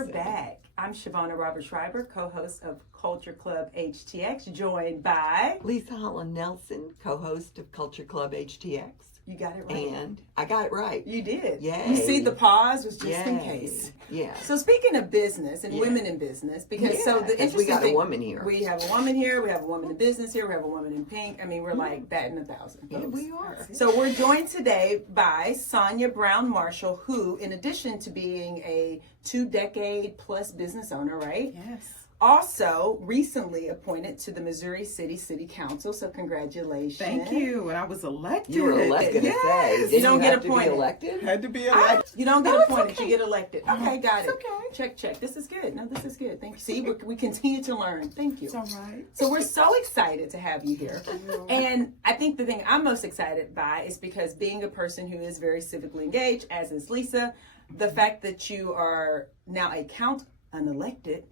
We're back. I'm Shavonnah Schreiber, co-host of Culture Club HTX, joined by Leisa Holland-Nelson, co-host of Culture Club HTX. You got it right. And I got it right. You did. Yay. You see, the pause was just in case. Yeah. So speaking of business and women in business, because so the interesting we got thing, a woman here. We have a woman here. We have a woman in business here. We have a woman in pink. I mean, we're like batting 1,000. Yeah, we are. So we're joined today by Sonya Brown-Marshall, who, in addition to being a 2-decade-plus business owner, right? Yes. Also recently appointed to the Missouri City Council, so congratulations. Thank you. And I was elected. You were elected. Yes. You don't get appointed. Elected? Had to be elected. You don't get appointed, you get elected. Okay, got it. Okay. Check. This is good. No, this is good. Thank you. See, we continue to learn. Thank you. It's all right. So we're so excited to have you here. And I think the thing I'm most excited by is because being a person who is very civically engaged, as is Leisa, the fact that you are now an elected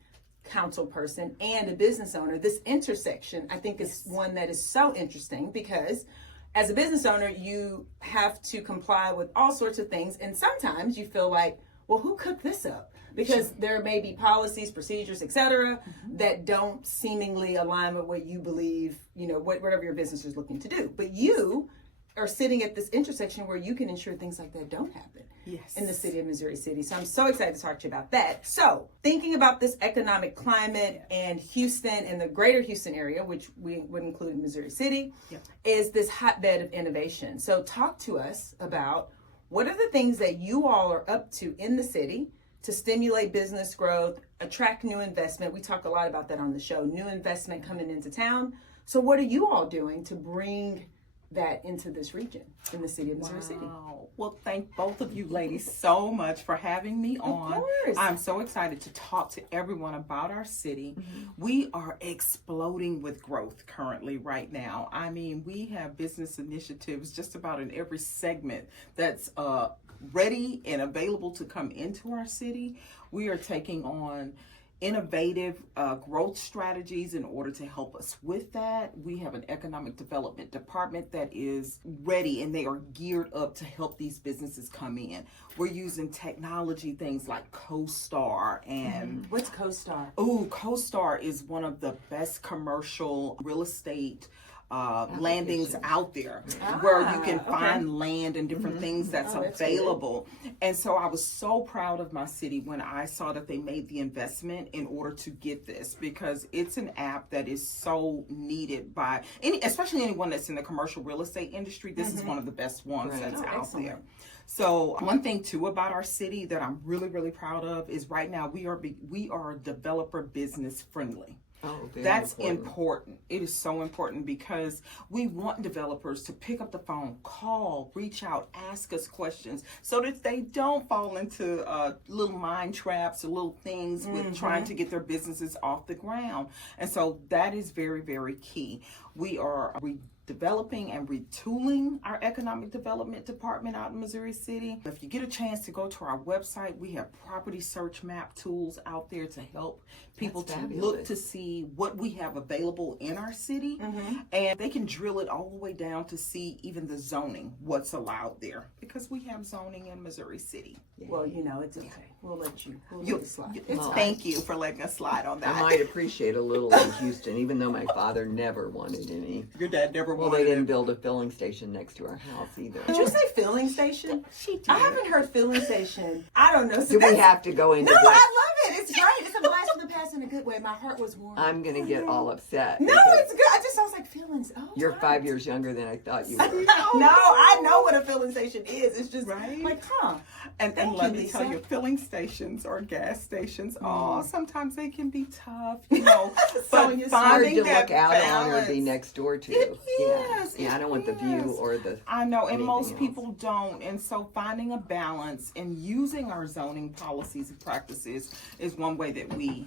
council person and a business owner, this intersection, I think is one that is so interesting because as a business owner, you have to comply with all sorts of things. And sometimes you feel like, well, who cooked this up? Because there may be policies, procedures, etc., that don't seemingly align with what you believe, whatever your business is looking to do. But you are sitting at this intersection where you can ensure things like that don't happen in the city of Missouri City. So I'm so excited to talk to you about that. So thinking about this economic climate and Houston and the greater Houston area, which we would include in Missouri City, is this hotbed of innovation. So talk to us about what are the things that you all are up to in the city to stimulate business growth, attract new investment. We talk a lot about that on the show, new investment coming into town. So what are you all doing to bring that into this region in the city of Missouri City? Well, thank both of you ladies so much for having me on. Of course. I'm so excited to talk to everyone about our city. We are exploding with growth currently right now. I mean, we have business initiatives just about in every segment that's ready and available to come into our city. We are taking on innovative growth strategies in order to help us with that. We have an economic development department that is ready and they are geared up to help these businesses come in. We're using technology, things like CoStar and What's CoStar? CoStar is one of the best commercial real estate landings out there where you can find land and different things that's available. And so I was so proud of my city when I saw that they made the investment in order to get this, because it's an app that is so needed by especially anyone that's in the commercial real estate industry. This is one of the best ones that's out there. So one thing too about our city that I'm really, really proud of is right now we are developer business friendly. That's important. It is so important because we want developers to pick up the phone, call, reach out, ask us questions so that they don't fall into little mind traps or little things with trying to get their businesses off the ground. And so that is very, very key. We are developing and retooling our economic development department out in Missouri City. If you get a chance to go to our website, we have property search map tools out there to help people to look to see what we have available in our city. And they can drill it all the way down to see even the zoning, what's allowed there, because we have zoning in Missouri City. Well, it's okay. We'll let you slide. Thank you for letting us slide on that. I might appreciate a little in Houston, even though my father never wanted any. Your dad never Well, they didn't build a filling station next to our house either. Did you say filling station? She did. I haven't heard filling station. I don't know. So Do we have to go into No, that? I love it. It's great. It's a blast from the past in a good way. My heart was warm. I'm going to get all upset. No, it's good. I was like, feelings. Oh, You're 5 years younger than I thought you were. No, I know what a filling station is. It's just like, And let me tell you, filling stations or gas stations, sometimes they can be tough, So but it's hard finding to that look out on or balance. be next door to. It is. Yeah, I don't want the view or the. I know, and most else. people don't. And so finding a balance and using our zoning policies and practices is one way that we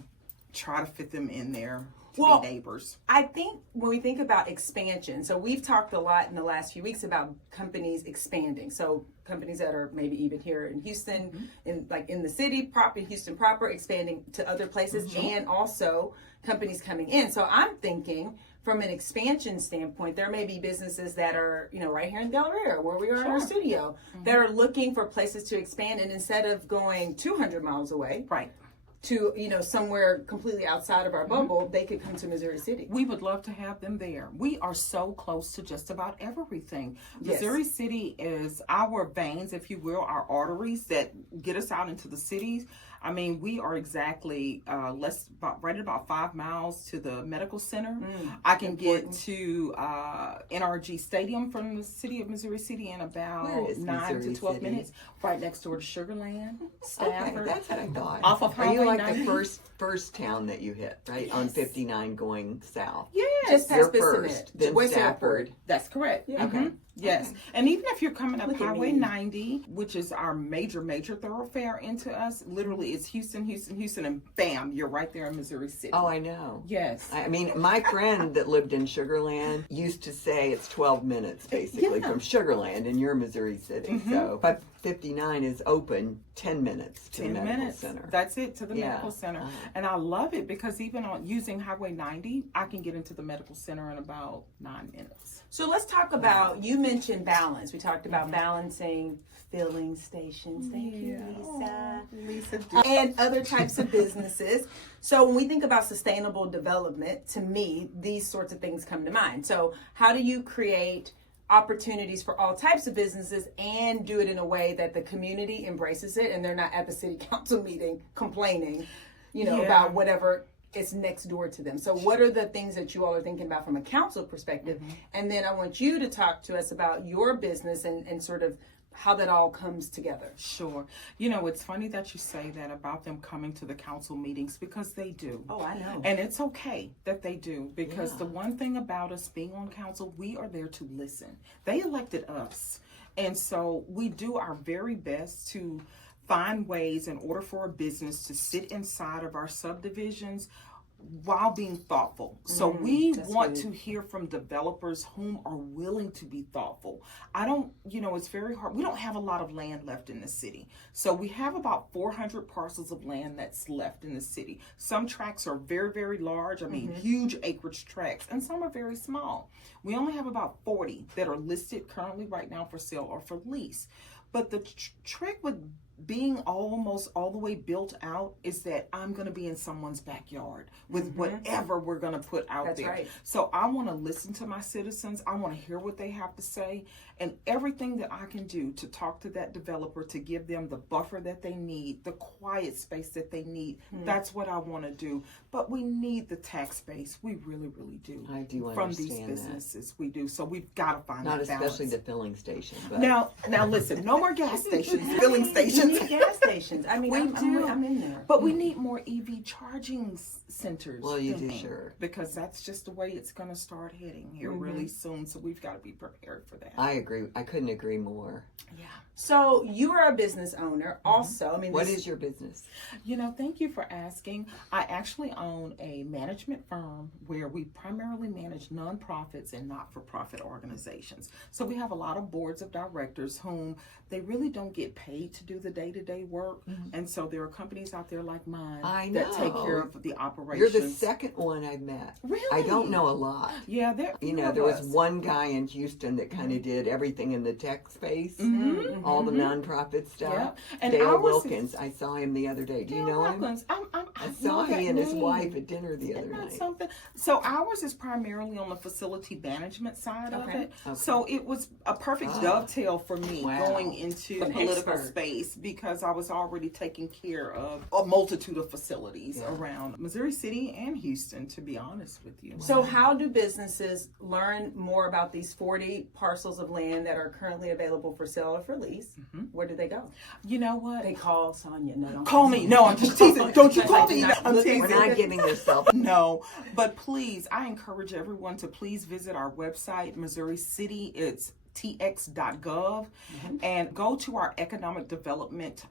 try to fit them in there to be neighbors. I think when we think about expansion, so we've talked a lot in the last few weeks about companies expanding. So companies that are maybe even here in Houston, in the city proper, Houston proper, expanding to other places, and also companies coming in. So I'm thinking from an expansion standpoint, there may be businesses that are, right here in Del Rio, where we are in our studio, that are looking for places to expand. And instead of going 200 miles away, to, somewhere completely outside of our bubble, they could come to Missouri City. We would love to have them there. We are so close to just about everything. Yes. Missouri City is our veins, if you will, our arteries that get us out into the cities. I mean, we are exactly right at about 5 miles to the medical center. I can get to NRG Stadium from the city of Missouri City in about 9 to 12 minutes. Right next door to Sugarland, Stafford. Okay, that's what I thought. Off of Are you Highway like 90? the first town that you hit, right? On 59 going south. Yes. Just past You're Bissonnette, first, then West Stafford. Airport. That's correct. Yeah. Okay. Yes. And even if you're coming up Look at Highway me. 90, which is our major thoroughfare into us, literally it's Houston, and bam, you're right there in Missouri City. Oh, I know. Yes. I mean, my friend that lived in Sugarland used to say it's 12 minutes basically from Sugarland, and you're Missouri City. So 59 is open 10 minutes to the 10 medical minutes. center. That's it, to the Yeah. medical center. And I love it because even on using Highway 90, I can get into the medical center in about 9 minutes. So let's talk about, you mentioned balance. We talked about balancing filling stations. Thank you, Leisa. Leisa, And other types of businesses. So when we think about sustainable development, to me, these sorts of things come to mind. So how do you create opportunities for all types of businesses and do it in a way that the community embraces it and they're not at the city council meeting complaining, about whatever is next door to them? So what are the things that you all are thinking about from a council perspective? And then I want you to talk to us about your business and sort of how that all comes together. Sure. It's funny that you say that about them coming to the council meetings because they do. Oh, I know. And it's okay that they do because the one thing about us being on council, we are there to listen. They elected us. And so we do our very best to find ways in order for a business to sit inside of our subdivisions while being thoughtful. So we want to hear from developers whom are willing to be thoughtful. It's very hard. We don't have a lot of land left in the city. So we have about 400 parcels of land that's left in the city. Some tracts are very, very large. I mean, huge acreage tracts, and some are very small. We only have about 40 that are listed currently right now for sale or for lease. But the trick with being almost all the way built out is that I'm going to be in someone's backyard with whatever we're going to put out there. Right. So I want to listen to my citizens. I want to hear what they have to say, and everything that I can do to talk to that developer to give them the buffer that they need, the quiet space that they need. That's what I want to do. But we need the tax base. We really, really do. I do from understand these that. businesses. We do. So we've got to find Not that balance. especially the filling station. But Now listen, no more gas stations, filling stations. We need gas stations. I mean, I'm in there. But we need more EV charging centers. Well, you do, thinking, sure. Because that's just the way it's going to start heading here really soon. So we've got to be prepared for that. I agree. I couldn't agree more. Yeah. So you are a business owner also. I mean, What is your business? Thank you for asking. I actually own a management firm where we primarily manage nonprofits and not-for-profit organizations. So we have a lot of boards of directors whom they really don't get paid to do the day-to-day work. And so there are companies out there like mine that take care of the operations. You're the second one I've met. Really? I don't know a lot. Yeah, there was one guy in Houston that kind of did everything in the tech space, all the nonprofit stuff. Yeah. And Dale ours Wilkins, I saw him the other day. Do you know him? Wilkins. I saw he and his wife at dinner the other night. Something. So ours is primarily on the facility management side of it. Okay. So it was a perfect dovetail for me going into the political space because I was already taking care of a multitude of facilities around Missouri City and Houston, to be honest with you. So how do businesses learn more about these 40 parcels of land that are currently available for sale or for lease? Where do they go? You know what? They call Sonya. No, don't Call me. No, I'm just teasing. Don't you call me. I'm We're teasing. not giving yourself. No, but please, I encourage everyone to please visit our website, Missouri City. It's tx.gov and go to our economic development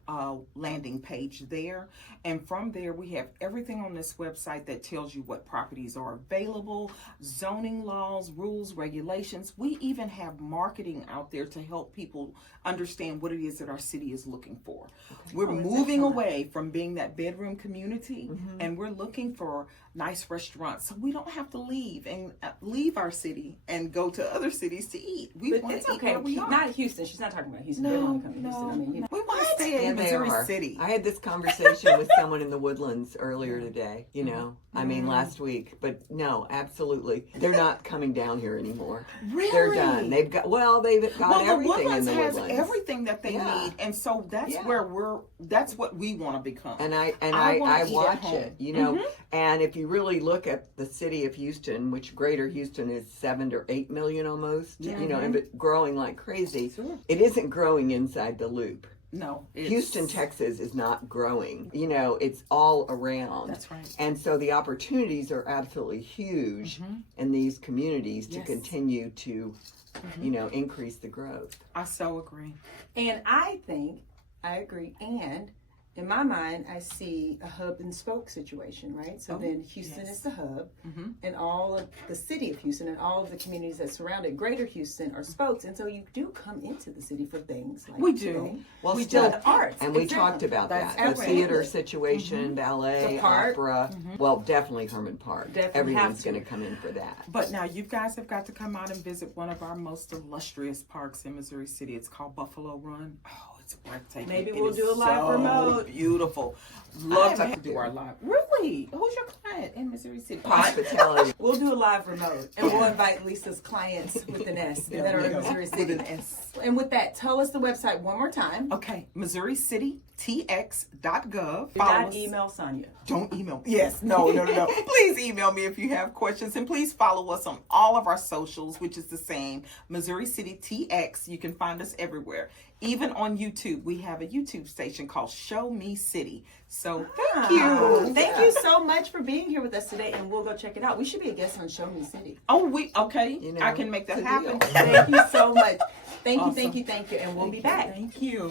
landing page there. And from there, we have everything on this website that tells you what properties are available, zoning laws, rules, regulations. We even have marketing out there to help people understand what it is that our city is looking for. We're moving away from being that bedroom community, and we're looking for nice restaurants, so we don't have to leave our city and go to other cities to eat. We want want It's to eat okay. where we are. Not Houston. She's not talking about Houston. They want to come to Houston. I mean, you know. We want to stay in they Missouri are. City. I had this conversation with someone in the Woodlands earlier today, you know, I mean last week, but no, absolutely. They're not coming down here anymore. Really? They're done. They've got everything in the has Woodlands. everything that they need, and so that's where that's what we want to become. And I wanna eat at watch home. it, you know, and if you really look at the city of Houston, which Greater Houston is 7 to 8 million almost, you know, and growing like crazy, it isn't growing inside the loop. No, Houston, Texas is not growing. You know, it's all around. That's right. And so the opportunities are absolutely huge in these communities to continue to, you know, increase the growth. I so agree. And I agree. And in my mind, I see a hub and spoke situation, right? So then Houston is the hub, and all of the city of Houston and all of the communities that surround it, Greater Houston, are spokes. And so you do come into the city for things like We today. do. Well, We still, do the arts. and we Exactly. talked about That's that. The absolutely. theater situation, ballet, The park. opera. Well, definitely Herman Park. Definitely Everyone's have to. going to come in for that. But now you guys have got to come out and visit one of our most illustrious parks in Missouri City. It's called Buffalo Run. Oh, it's breathtaking. Maybe It we'll is do a live so remote. Beautiful. Love to have do to. our live. Really? Who's your client in Missouri City? Hospitality. We'll do a live remote, and we'll invite Lisa's clients with an S that are in Missouri City. With an S. And with that, tell us the website one more time. Okay, MissouriCityTX.gov. Do not email Sonya. Don't email me. Yes, no. Please email me if you have questions. And please follow us on all of our socials, which is the same, Missouri City TX. You can find us everywhere. Even on YouTube, we have a YouTube station called Show Me City. So thank you. Thank you so much for being here with us today, and we'll go check it out. We should be a guest on Show Me City. Oh, okay. You know, I can make that it's a happen. deal. Thank you so much. Thank Awesome. you, and we'll be back. Thank you.